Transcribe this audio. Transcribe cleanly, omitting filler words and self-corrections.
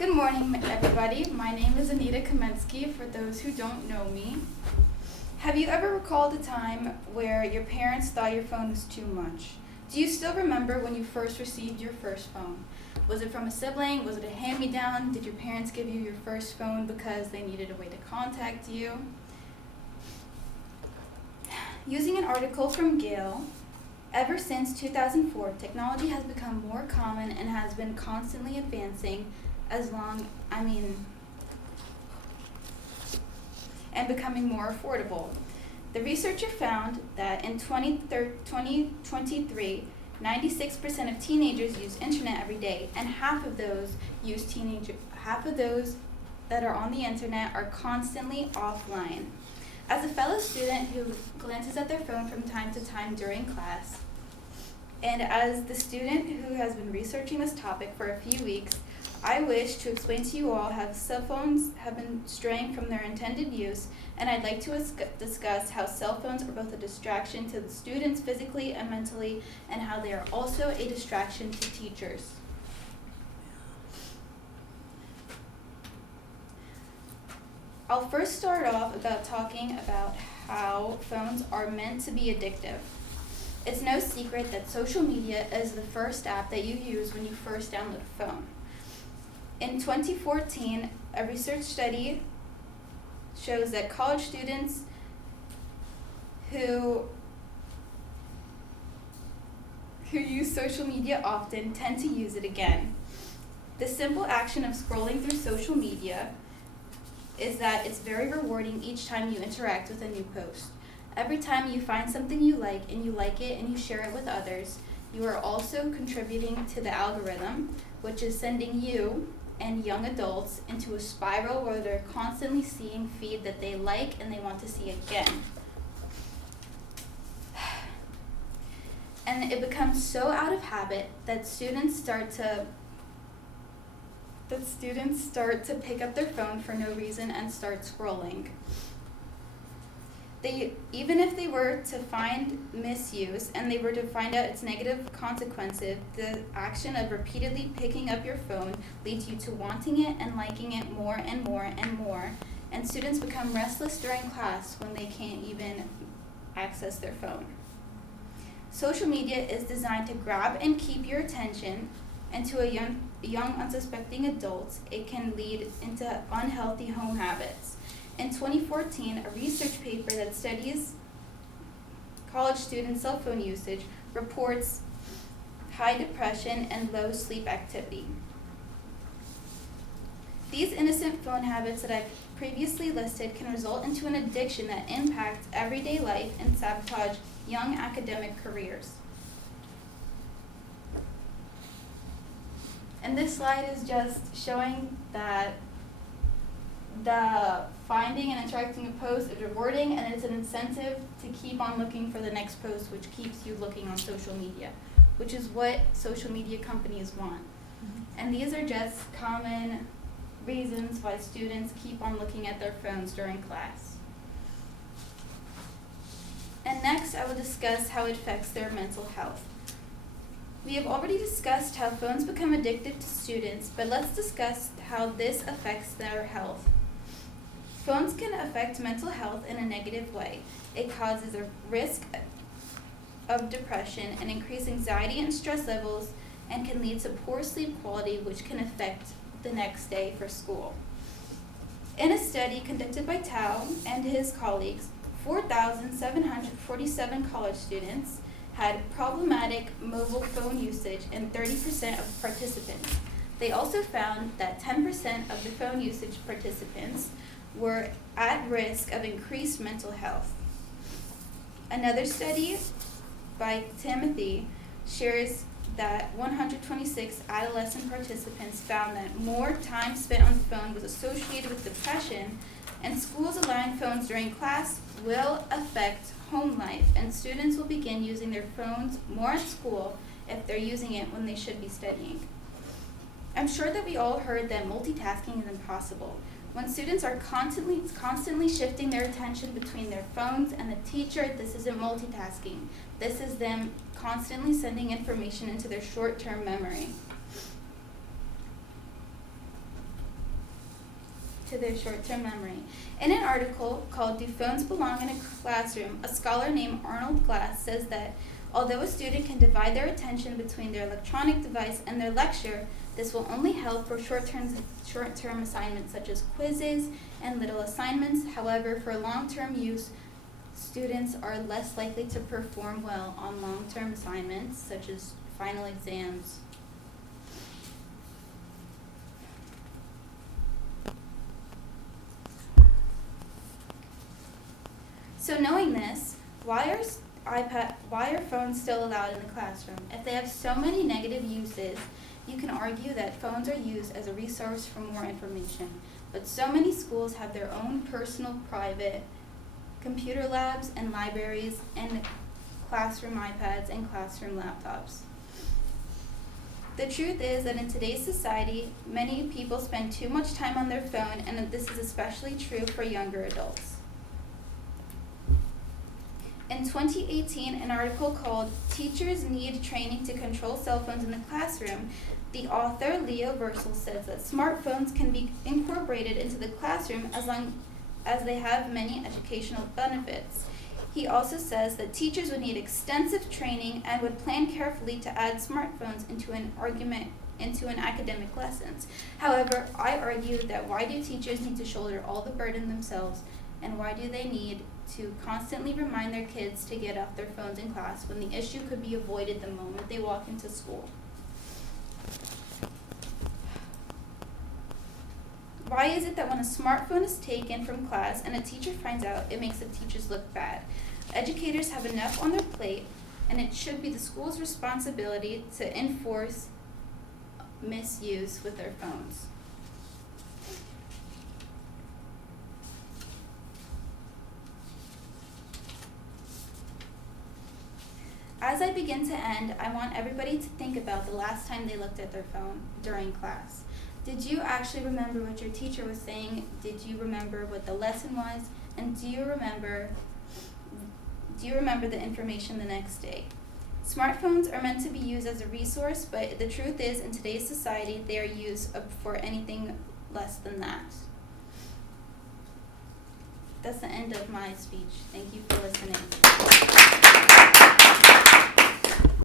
Good morning, everybody. My name is Anita.K for those who don't know me. Have you ever recalled a time where your parents thought your phone was too much? Do you still remember when you first received your first phone? Was it from a sibling? Was it a hand-me-down? Did your parents give you your first phone because they needed a way to contact you? Using an article from Gale, ever since 2004, technology has become more common and has been constantly advancing and becoming more affordable. The researcher found that in 2023, 96% of teenagers use internet every day, and half of those that are on the internet are constantly offline. As a fellow student who glances at their phone from time to time during class, and as the student who has been researching this topic for a few weeks, I wish to explain to you all how cell phones have been straying from their intended use, and I'd like to discuss how cell phones are both a distraction to the students physically and mentally, and how they are also a distraction to teachers. I'll first start off about talking about how phones are meant to be addictive. It's no secret that social media is the first app that you use when you first download a phone. In 2014, a research study shows that college students who use social media often tend to use it again. The simple action of scrolling through social media is that it's very rewarding each time you interact with a new post. Every time you find something you like and you share it with others, you are also contributing to the algorithm, which is sending you and young adults into a spiral where they're constantly seeing feed that they like and they want to see again. And it becomes so out of habit that students start to pick up their phone for no reason and start scrolling. Even if they were to find misuse and they were to find out its negative consequences, the action of repeatedly picking up your phone leads you to wanting it and liking it more and more and more, and students become restless during class when they can't even access their phone. Social media is designed to grab and keep your attention, and to a young unsuspecting adults, it can lead into unhealthy home habits. In 2014, a research paper that studies college student cell phone usage reports high depression and low sleep activity. These innocent phone habits that I've previously listed can result into an addiction that impacts everyday life and sabotage young academic careers. And this slide is just showing that the finding and interacting a post is rewarding, and it's an incentive to keep on looking for the next post, which keeps you looking on social media, which is what social media companies want. And these are just common reasons why students keep on looking at their phones during class. And next, I will discuss how it affects their mental health. We have already discussed how phones become addictive to students, but let's discuss how this affects their health. Phones can affect mental health in a negative way. It causes a risk of depression and increased anxiety and stress levels, and can lead to poor sleep quality, which can affect the next day for school. In a study conducted by Tao and his colleagues, 4,747 college students had problematic mobile phone usage in 30% of participants. They also found that 10% of the phone usage participants were at risk of increased mental health. Another study by Timothy shares that 126 adolescent participants found that more time spent on the phone was associated with depression, and schools allowing phones during class will affect home life, and students will begin using their phones more at school if they're using it when they should be studying. I'm sure that we all heard that multitasking is impossible. When students are constantly shifting their attention between their phones and the teacher, this isn't multitasking. This is them constantly sending information into their short-term memory. to their short-term memory. In an article called "Do Phones Belong in a Classroom?", a scholar named Arnold Glass says that although a student can divide their attention between their electronic device and their lecture, this will only help for short-term assignments such as quizzes and little assignments. However, for long-term use, students are less likely to perform well on long-term assignments such as final exams. So knowing this, why are phones still allowed in the classroom? If they have so many negative uses, you can argue that phones are used as a resource for more information. But so many schools have their own personal, private computer labs and libraries and classroom iPads and classroom laptops. The truth is that in today's society, many people spend too much time on their phone, and this is especially true for younger adults. In 2018, an article called "Teachers Need Training to Control Cell Phones in the Classroom," the author, Leo Versal, says that smartphones can be incorporated into the classroom as long as they have many educational benefits. He also says that teachers would need extensive training and would plan carefully to add smartphones into an academic lessons. However, I argue that why do teachers need to shoulder all the burden themselves, and why do they need to constantly remind their kids to get off their phones in class when the issue could be avoided the moment they walk into school? Why is it that when a smartphone is taken from class and a teacher finds out, it makes the teachers look bad? Educators have enough on their plate, and it should be the school's responsibility to enforce misuse with their phones. As I begin to end, I want everybody to think about the last time they looked at their phone during class. Did you actually remember what your teacher was saying? Did you remember what the lesson was? And do you remember the information the next day? Smartphones are meant to be used as a resource, but the truth is, in today's society, they are used for anything less than that. That's the end of my speech. Thank you for listening.